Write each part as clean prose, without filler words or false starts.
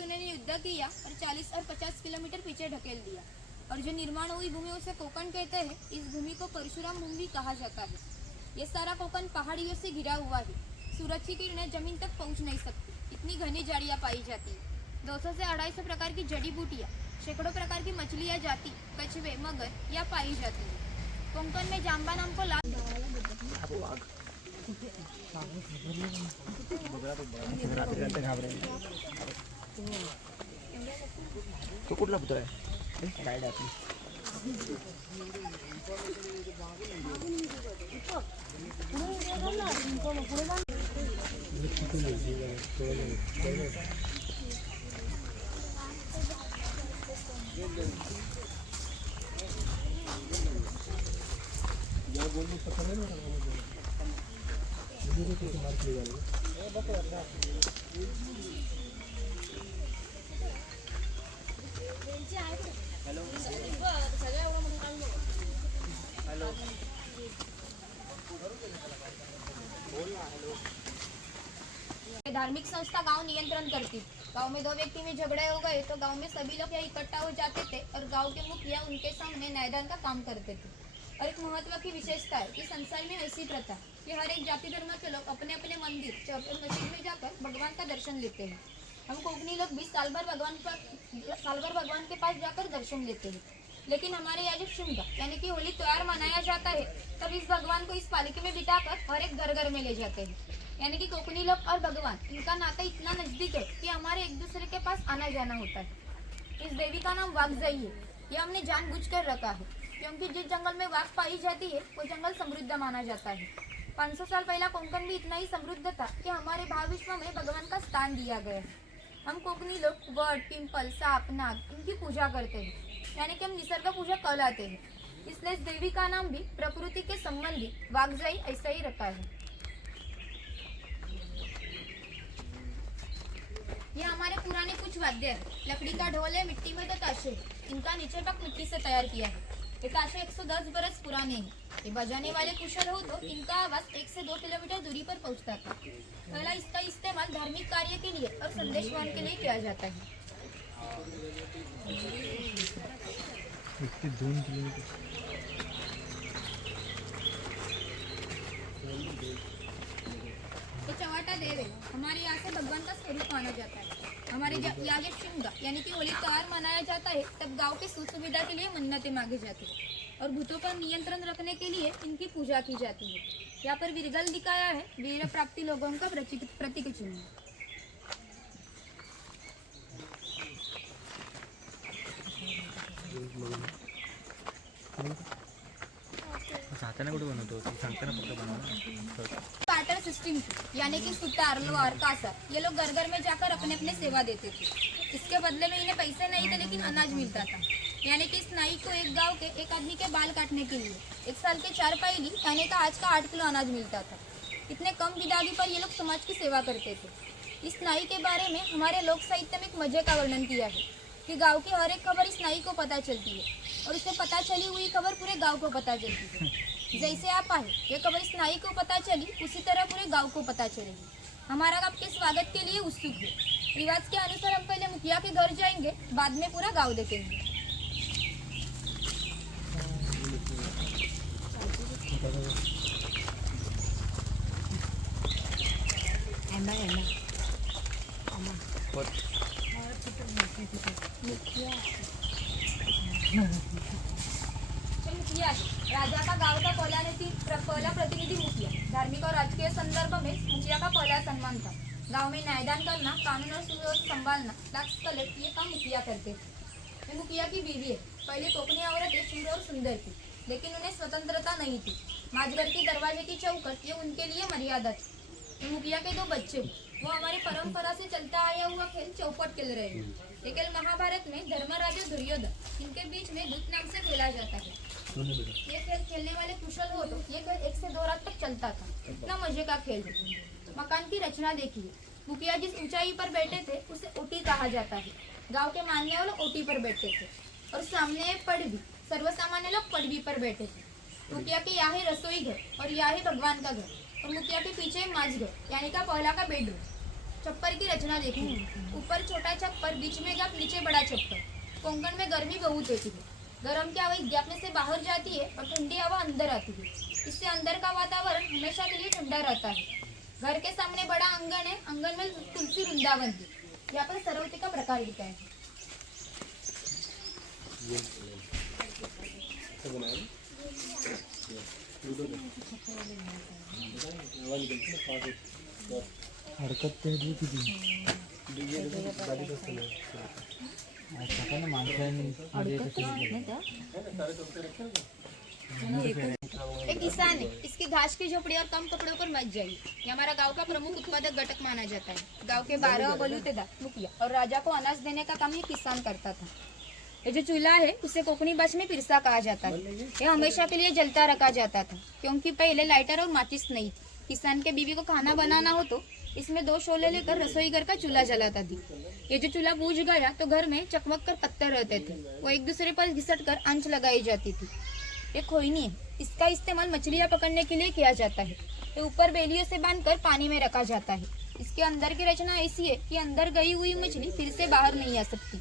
साथ उन्होंने युद्ध किया और 40 और 50 किलोमीटर पीछे ढकेल दिया। और जो निर्माण हुई भूमि उसे कोकण कहते हैं। इस भूमि को परशुराम भूमि कहा जाता है। ये सारा कोकण पहाड़ियों से घिरा हुआ है। सूरज की किरणें जमीन तक पहुंच नहीं सकती, इतनी घनी झाड़ियाँ पाई जाती है। 200 से 250 प्रकार की जड़ी बूटियाँ, सैकड़ों प्रकार की मछलियाँ, जाति कछुए, मगर या पाई जाती है। कोंकण में जांबा नाम को तो कुठला पुतळा आहे गाईड आपली धार्मिक संस्था गांव नियंत्रण करती। गांव में दो व्यक्ति में झगड़े हो गए तो गांव में सभी लोग यहाँ इकट्ठा हो जाते थे और गांव के मुखिया उनके सामने न्यायदान का काम करते थे। और एक महत्व की विशेषता है कि संसार में ऐसी प्रथा कि हर एक जाति धर्म के लोग अपने अपने मंदिर मस्जिद में जाकर भगवान का दर्शन लेते हैं। हम कोकनी लोग भी साल भर भगवान के पास जाकर दर्शन लेते हैं। लेकिन हमारे यहाँ जब शुंगा यानी कि होली त्योहार मनाया जाता है तब इस भगवान को इस पालकी में बिठाकर हर एक घर घर में ले जाते हैं। यानी कि कोकनी लोग और भगवान, इनका नाता इतना नजदीक है कि हमारे एक दूसरे के पास आना जाना होता है। इस देवी का नाम वाघजाई है। यह हमने जानबूझकर रखा है क्योंकि जिस जंगल में वाघ पाई जाती है वो जंगल समृद्ध माना जाता है। 500 साल पहला कोंकण भी इतना ही समृद्ध था कि हमारे भाव विश्व में भगवान का स्थान दिया गया है। हम कोकनी लोग वट, पिंपल, सांप, नाग इनकी पूजा करते हैं, यानी कि हम निसर्ग पूजा कहलाते हैं। इसलिए इस देवी का नाम भी प्रकृति के संबंधी वाघजाई ऐसा ही रखा है। ये हमारे पुराने कुछ वाद्य है। लकड़ी का ढोल है, मिट्टी में तो ताशे। इनका नीचे तक मिट्टी से तैयार किया है। ये ताशे 110 बरस पुराने हैं। ये बजाने वाले कुशल हो तो इनका आवाज 1 से 2 किलोमीटर दूरी पर पहुंचता था। पहला इसका इस्तेमाल धार्मिक कार्य के लिए और संदेश वहन के लिए किया जाता है। तो चवाटा देव है। हमारे यहाँ से भगवान का स्वरूप माना जाता है। हमारे यहाँ जब शिमगा यानी कि होली त्योहार मनाया जाता है तब गांव के सुख सुविधा के लिए मन्नतें मांगी जाती है और भूतों पर नियंत्रण रखने के लिए इनकी पूजा की जाती है। यहाँ पर विरगल दिखाया है, वीर प्राप्ति लोगों का प्रतीक चिन्ह। हाताने कुठे बनवतो सांगताना फक्त बनवणार पार्टर सिस्टम यानी कि सुतार, लोहार, कासर ये लोग घर घर में जाकर अपने अपने सेवा देते थे। इसके बदले में इन्हें पैसे नहीं थे लेकिन अनाज मिलता था। यानी कि इस नाई को एक गांव के एक आदमी के बाल काटने के लिए 1 साल के 4 पाइली यानी का आज का 8 किलो अनाज मिलता था। इतने कम विदागी पर ये लोग समाज की सेवा करते थे। इस नाई के बारे में हमारे लोक साहित्य में एक मजे का वर्णन किया है कि गाँव की हर एक खबर इस नाई को पता चलती है और उसे पता चली हुई खबर पूरे गाँव को पता चलती है। जैसे आप आए ये खबर इस नाई को पता चली उसी तरह पूरे गांव को पता चलेगी। हमारा आपके स्वागत के लिए उत्सुक है। रिवाज के अनुसार हम पहले मुखिया के घर जाएंगे, बाद में पूरा गांव देखेंगे। मुखिया राजा का गांव का पहला प्रतिनिधि मुखिया। धार्मिक और राजकीय संदर्भ में मुखिया का पहला सम्मान था। गांव में न्यायदान करना, कानून और सुव्यवस्था संभालना, टैक्स कलेक्ट ये काम मुखिया करते थे। मुखिया की बीवी है। पहले कोकनी औरतें शूर और सुंदर थी लेकिन उन्हें स्वतंत्रता नहीं थी। माझघर की दरवाजे की चौखट ये उनके लिए मर्यादा थी। मुखिया के 2 बच्चे वो हमारी परंपरा से चलता आया हुआ खेल चौपट खेल रहे हैं। ये खेल महाभारत में धर्मराज और दुर्योधन इनके बीच में दूत नाम से खेला जाता है। ये खेल खेलने वाले कुशल हो तो ये खेल 1 से 2 रात तक चलता था। इतना मजे का खेल है। मकान की रचना देखिए। मुखिया जिस ऊंचाई पर बैठे थे उसे ओटी कहा जाता है। गांव के मानने वाले ओटी पर बैठे थे और सामने पड़वी, सर्वसामान्य लोग पड़वी पर बैठे थे। मुखिया के यहाँ है रसोई घर और यहाँ है भगवान का घर और मुखिया के पीछे माझघर यानी का पहला का बेडरूम। छप्पर की रचना देखिए, ऊपर छोटा छप्पर, बीच में गैप, नीचे बड़ा छप्पर। कोंकण में गर्मी बहुत होती है, गर्म की हवा इस गैप में से बाहर जाती है और ठंडी हवा अंदर आती है। इससे अंदर का वातावरण हमेशा के लिए ठंडा रहता है। घर के सामने बड़ा आंगन है, आंगन में तुलसी वृंदावन है। यहाँ पर सरवती का प्रकार लिखा है। हरकत केली किती आता पण माणसांनी एक किसान है, इसकी घास की झोपड़ी और कम कपड़ों पर मच जाएगी। ये हमारा गांव का प्रमुख उत्पादक घटक माना जाता है। गांव के 12 बलूतेदार मुखिया और राजा को अनाज देने का काम ये किसान करता था। ये जो चूल्हा है उसे कोंकणी भाषा में पिरसा कहा जाता है। ये हमेशा के लिए जलता रखा जाता था, क्योंकि पहले लाइटर और माचिस नहीं थी। किसान के बीवी को खाना बनाना हो तो इसमें 2 शोले लेकर रसोई घर का चूल्हा जलाता थी। ये जो चूल्हा बुझ गया तो घर में चकमक कर पत्थर रहते थे, वो एक दूसरे पर घिसट कर आंच लगाई जाती थी। ये खोईनी है, इसका इस्तेमाल मछलियाँ पकड़ने के लिए किया जाता है। ये ऊपर बेलियों से बांधकर पानी में रखा जाता है। इसके अंदर की रचना ऐसी है कि अंदर गई हुई मछली फिर से बाहर नहीं आ सकती।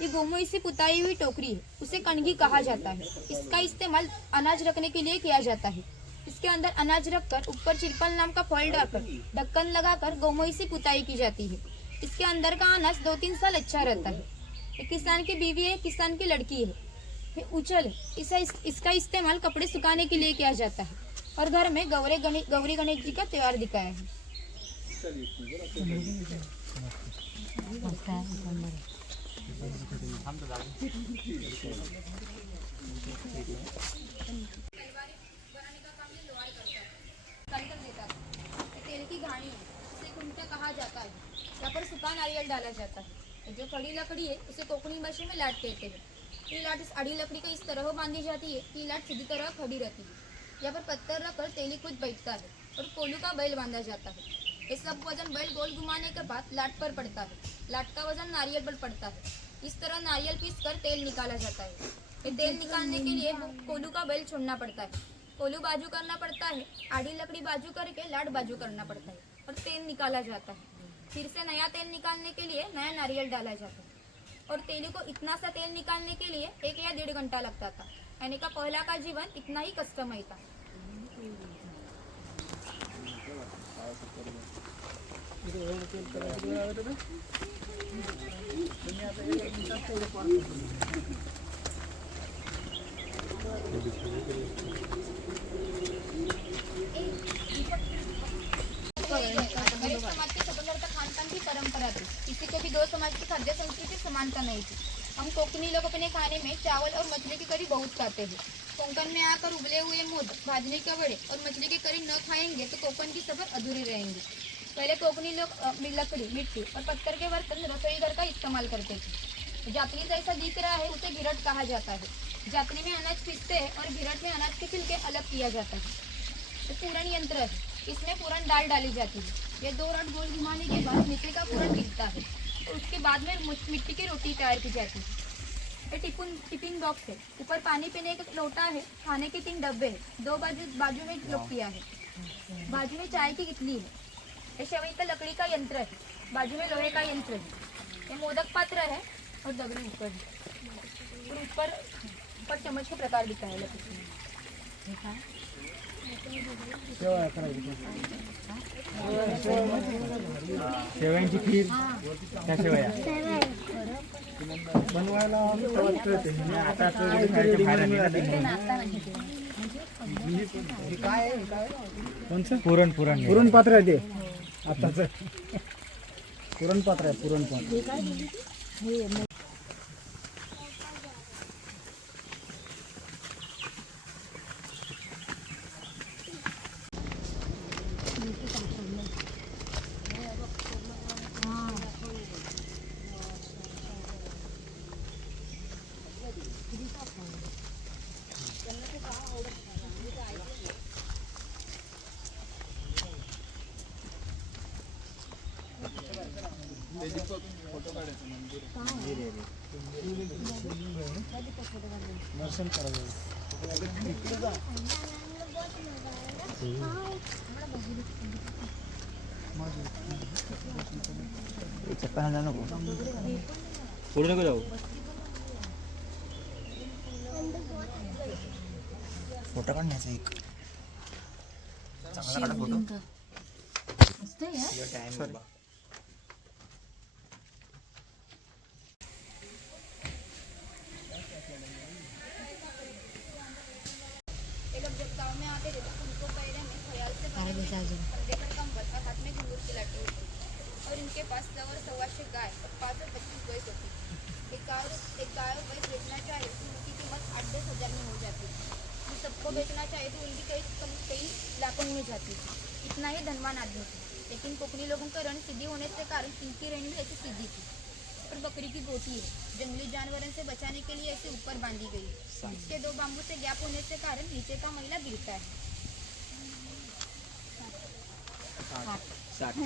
ये गोमुई से पुताई हुई टोकरी है, उसे कणगी कहा जाता है। इसका इस्तेमाल अनाज रखने के लिए किया जाता है। इसके अंदर अनाज रखकर ऊपर चिरपल नाम का फॉइल डालकर ढक्कन लगाकर गोमुई से पुताई की जाती है। इसके अंदर का अनाज 2-3 साल अच्छा रहता है। ये किसान की बीवी है, किसान की लड़की है। ये उचल है, इसका इस्तेमाल कपड़े सुखाने के लिए किया जाता है। और घर में गौरी गणेश जी का त्योहार दिखाया है। तेल की घानी है, इसे कुंटा कहा जाता है। यहाँ पर सूखा नारियल डाला जाता है। जो खड़ी लकड़ी है उसे कोंकणी भाषा में लाट कहते हैं। ये लाट इस आड़ी लकड़ी को इस तरह बांधी जाती है कि लाट सीधी तरह खड़ी रहती है। यहाँ पर पत्थर रखकर तेली खुद बैठता है और कोलू का बैल बांधा जाता है। ये सब वजन बैल गोल घुमाने के बाद लाट पर पड़ता है। लाट का वजन नारियल पर पड़ता है। इस तरह नारियल पीस कर तेल निकाला जाता है। ये तेल निकालने के लिए कोलू का बैल छोड़ना पड़ता है। कोलू बाजू करना पड़ता है, आड़ी लकड़ी बाजू करके लाट बाजू करना पड़ता है और तेल निकाला जाता है। फिर से नया तेल निकालने के लिए नया नारियल डाला जाता है। और तेली को इतना सा तेल निकालने के लिए 1 या 1.5 घंटा लगता था। यानी का पहला का जीवन इतना ही कष्टमय था। समाज के स्वतंत्रता खानपान की परंपरा थी। किसी को भी 2 समाज की खाद्य संस्कृति समानता नहीं थी। हम कोंकणी लोग अपने खाने में चावल और मछली की करी बहुत खाते हैं। कोंकण में आकर उबले हुए मोदक, भाजने के वड़े और मछली की करी न खाएंगे तो कोंकण की सफर अधूरी रहेंगी। पहले कोंकणी लोग लकड़ी, मिट्टी और पत्थर के बर्तन रसोई घर का इस्तेमाल करते थे। जातनी जैसा दिख रहा है उसे घिरट कहा जाता है। जातनी में अनाज पीसते हैं और घिरट में अनाज के छिलके अलग किया जाता है। तो पूरण यंत्र है, इसमें पूरण दाल डाली जाती है। ये 2 रट गोल घुमाने के बाद नीचे का पूरण टिकता है तो उसके बाद में मिट्टी की रोटी तैयार की जाती है। ये टिफिन बॉक्स है, ऊपर पानी पीने का लोटा है, खाने के 3 डब्बे है, 2 बाजू में लोटिया है, बाजू में चाय की कितली है। ये शेवई का लकड़ी का यंत्र है, बाजू में लोहे का यंत्र है। ये मोदक पात्र है और दगड़ी ऊपर है और ऊपर चम्मच के प्रकार दिखा है लकड़ी में। शेवयांची खीर त्या शेवया बनवायला आता कोणचं पुरण पात्र आहे ते आताच पुरण पात्र आहे पुरण पात्र दर्शन करायचं चप्पल आणला नको. पुढे नको जाऊ. फोटो काढण्याचा एक चांगला काढा फोटो. Sorry. ये लोग जब गांव में आते थे तो उनको पहले में ख्याल से बने हुए कंधे पर कंबल और हाथ में घुंघरू की लाठी होती और इनके पास 100 और 125 गाय और 5 और 25 भैंस होती. एक गाय और भैंस बेचना चाहे तो उनकी कीमत 8-10 हज़ार में हो जाती थी. जो सबको बेचना चाहे तो उनकी कई लाखों में जाती थी. इतना ही धनवान आदमी थे. लेकिन कोकणी लोगों का रण सीधी होने के कारण इनकी रण भी ऐसी सीधी थी. पर बकरी की गोटी है, जंगली जानवरों से बचाने के लिए ऐसे ऊपर बांधी गई है. इसके 2 बांबू से गैप होने के कारण नीचे का मैला गिरता है. 60.